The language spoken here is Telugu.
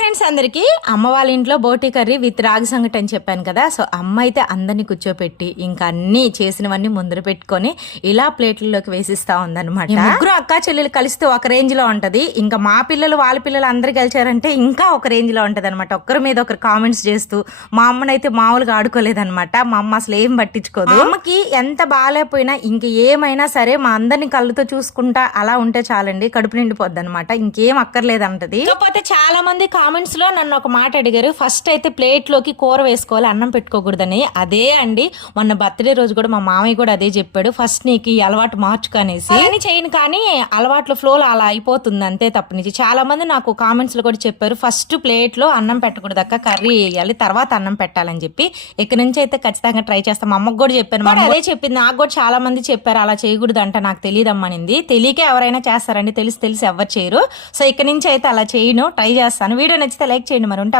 ఫ్రెండ్స్ అందరికి అమ్మ వాళ్ళ ఇంట్లో బోటి కర్రీ విత్ రాగి సంగటి అని చెప్పాను కదా. సో అమ్మ అయితే అందరిని కూర్చోపెట్టి ఇంకా అన్ని చేసినవన్నీ ముందర పెట్టుకొని ఇలా ప్లేట్లలోకి వేసిస్తా ఉందన్నమాట. ముగ్గురు అక్క చెల్లెలు కలిస్తే ఒక రేంజ్లో ఉంటది. ఇంకా మా పిల్లలు వాళ్ళ పిల్లలు అందరు కలిచారంటే ఇంకా ఒక రేంజ్లో ఉంటది అనమాట ఒకరి మీద ఒకరు కామెంట్స్ చేస్తూ మా అమ్మనైతే మామూలుగా ఆడుకోలేదన్నమాట. మా అమ్మ అసలు ఏం పట్టించుకోదు. అమ్మకి ఎంత బాగాలేకపోయినా ఇంక ఏమైనా సరే మా అందరిని కళ్ళతో చూసుకుంటా అలా ఉంటే చాలండి. కడుపు నిండిపోద్ది అనమాట ఇంకేం అక్కర్లేదంటది. కాకపోతే చాలా మంది కామెంట్స్లో నన్ను ఒక మాట అడిగారు. ఫస్ట్ అయితే ప్లేట్లోకి కూర వేసుకోవాలి అన్నం పెట్టుకోకూడదని. అదే అండి మొన్న బర్త్డే రోజు కూడా మా మామయ్య కూడా అదే చెప్పాడు. ఫస్ట్ నీకు ఈ అలవాటు మార్చుకనేసి అని చేయను కానీ అలవాట్ల ఫ్లో అలా అయిపోతుంది అంతే తప్ప నుంచి చాలా మంది నాకు కామెంట్స్లో కూడా చెప్పారు ఫస్ట్ ప్లేట్లో అన్నం పెట్టకూడదు అక్క కర్రీ వేయాలి తర్వాత అన్నం పెట్టాలని చెప్పి. ఇక్కడ నుంచి అయితే ఖచ్చితంగా ట్రై చేస్తాం. అమ్మకు కూడా చెప్పాను మా అదే చెప్పింది. నాకు కూడా చాలా మంది చెప్పారు అలా చేయకూడదు అంట నాకు తెలియదు అమ్మనింది తెలియక ఎవరైనా చేస్తారండి తెలిసి తెలిసి ఎవరు చేయరు. సో ఇక్కడ నుంచి అయితే అలా చేయను ట్రై చేస్తాను. వీడియో వీడియో నచ్చితే లైక్ చేయండి మరి ఉంటా.